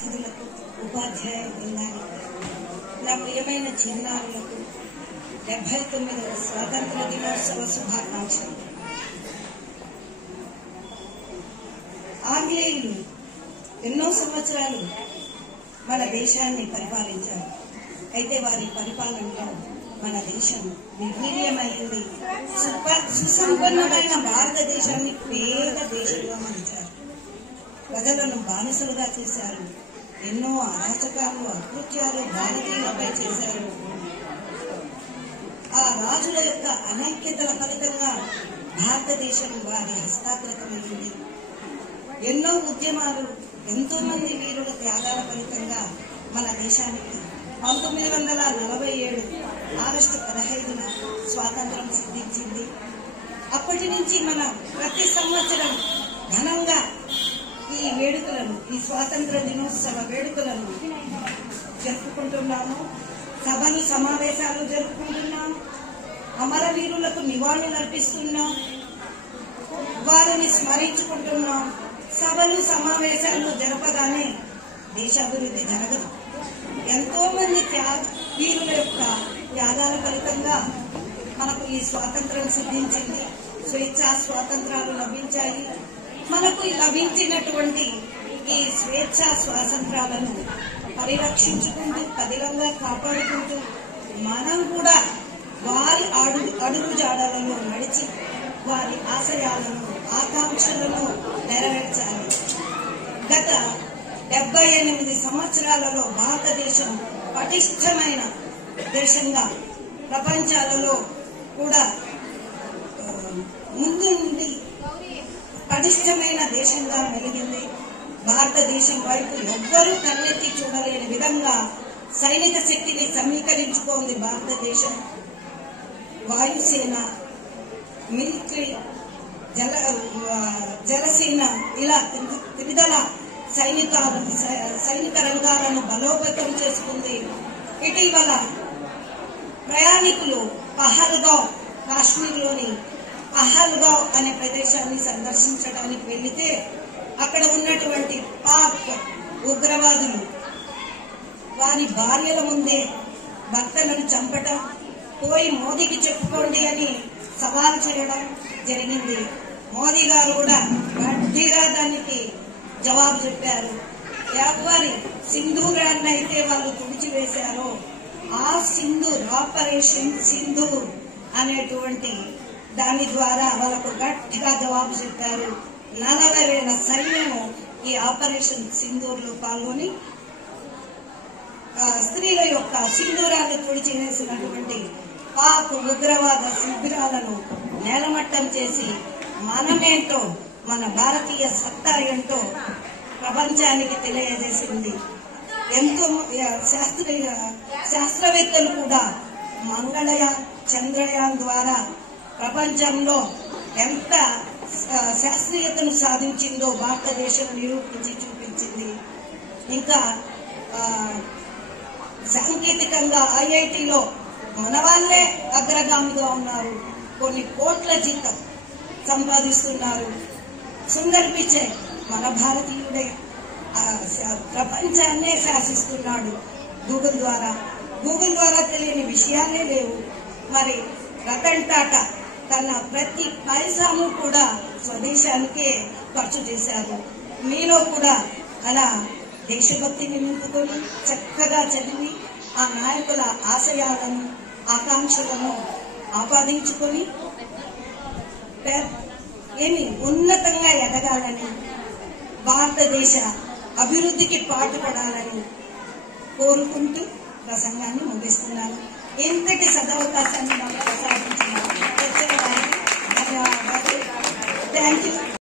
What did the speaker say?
అతిథులకు, ఉపాధ్యాయ బృందానికి, నా ప్రియమైన చిన్నారులకు 79వ స్వాతంత్ర దినోత్సవ శుభాకాంక్షలు. ఆంగ్లేయులు ఎన్నో సంవత్సరాలు మన దేశాన్ని పరిపాలించారు. అయితే వారి పరిపాలనలో మన దేశం నిర్వీర్యమైంది. సుసంపన్నమైన భారతదేశాన్ని పేద దేశంగా మార్చారు. ప్రజలను బానిసలుగా చేశారు. ఎన్నో అరాచకాలు, అకృత్యాలు భారతీయులపై చేశారు. ఆ రాజుల యొక్క అనైక్యతల ఫలితంగా భారతదేశం వారి హస్తాగతమైంది. ఎన్నో ఉద్యమాలు, ఎంతో మంది వీరుల త్యాగాల ఫలితంగా మన దేశానికి 1947 ఆగస్టు 15న స్వాతంత్రం సిద్ధించింది. అప్పటి నుంచి మనం ప్రతి సంవత్సరం ఘనంగా ఈ వేడుకలను, ఈ స్వాతంత్ర దినోత్సవ వేడుకలను జరుపుకుంటున్నాము. సభలు, సమావేశాలు జరుపుకుంటున్నాం. అమరవీరులకు నివాళులు అర్పిస్తున్నాం. వారిని స్మరించుకుంటున్నాం. సభలు, సమావేశాలు జరపగానే దేశాభివృద్ధి జరగదు. ఎంతో మంది వీరుల యొక్క త్యాగాల ఫలితంగా మనకు ఈ స్వాతంత్రం సిద్ధించింది. స్వేచ్ఛా స్వాతంత్రాలు లభించాయి. మనకు లభించినటువంటి ఈ స్వేచ్ఛా స్వాతంత్రాలను పరిరక్షించుకుంటూ, పదిలంగా కాపాడుకుంటూ మనం కూడా వారి అడుగు జాడలలో నడిచి వారి ఆశయాలను, ఆకాంక్షలను నెరవేర్చాలి. గత 78 సంవత్సరాలలో భారతదేశం పటిష్టమైన దేశంగా, ప్రపంచాలలో కూడా ముందు నుండి పటిష్టమైన దేశంగా మెలిగింది. భారతదేశం వైపు ఎవ్వరూ కన్నెత్తి చూడలేని విధంగా సైనిక శక్తిని సమీకరించుకోంది భారతదేశం. వాయుసేన, మిలిటరీ, జలసేన, ఇలా త్రిదళ సైనిక రంగాలను బలోపేతం చేసుకుంది. ఇటీవల ప్రయాణికులు పహల్గావ్, కాశ్మీర్లోని పహల్గావ్ అనే ప్రదేశాన్ని సందర్శించడానికి వెళ్లితే అక్కడ ఉన్నటువంటి పాక్ ఉగ్రవాదులు వారి భార్యల ముందే భర్తలను చంపటం, పోయి మోదీకి చెప్పుకోండి అని సవాల్ చేయడం జరిగింది. మోదీ గారు కూడా గట్టిగా దానికి జవాబు చెప్పారు. ఎవరి సింధూరాన్ని అయితే వాళ్ళు తుడిచివేశారో ఆ సింధూర్, ఆపరేషన్ సింధూర్ అనేటువంటి దాని ద్వారా వాళ్ళకు గట్టిగా జవాబు చెప్పారు. 40,000 సైన్యం ఈ ఆపరేషన్ సింధూర్ లో పాల్గొని స్త్రీల యొక్క సింధూరాన్ని తుడిచివేసినటువంటి పాక్ ఉగ్రవాద శిబిరాలను నేలమట్టం చేసి మనమేంటో, మన భారతీయ సత్తా ఏంటో ప్రపంచానికి తెలియజేసింది. ఎంతో శాస్త్రవేత్తలు కూడా మంగళయాన్, చంద్రయాన్ ద్వారా ప్రపంచంలో ఎంత శాస్త్రీయతను సాధించిందో భారతదేశం నిరూపించి చూపించింది. ఇంకా సాంకేతికంగా ఐఐటిలో మన వాళ్లే అగ్రగామిగా ఉన్నారు. కొన్ని కోట్ల జీతం సంపాదిస్తున్నారు. సుందర్ పిచై మన భారతీయుడే ప్రపంచాన్నే శాసిస్తున్నాడు గూగుల్ ద్వారా తెలియని విషయాలే లేవు. మరి రతన్ టాటా తన ప్రతి పైసాను కూడా స్వదేశానికే ఖర్చు చేశారు. మీలో కూడా అలా దేశభక్తిని నింపుకొని చక్కగా చదివి ఆ నాయకుల ఆశయాలను, ఆకాంక్షలను ఆపాదించుకొని ఉన్నతంగా ఎదగాలని, భారతదేశ అభివృద్ధికి పాటుపడాలని కోరుకుంటూ ప్రసంగాన్ని ముగిస్తున్నాను. ఇంతటి సదవకాశాన్ని నాకు ప్రసాదించిన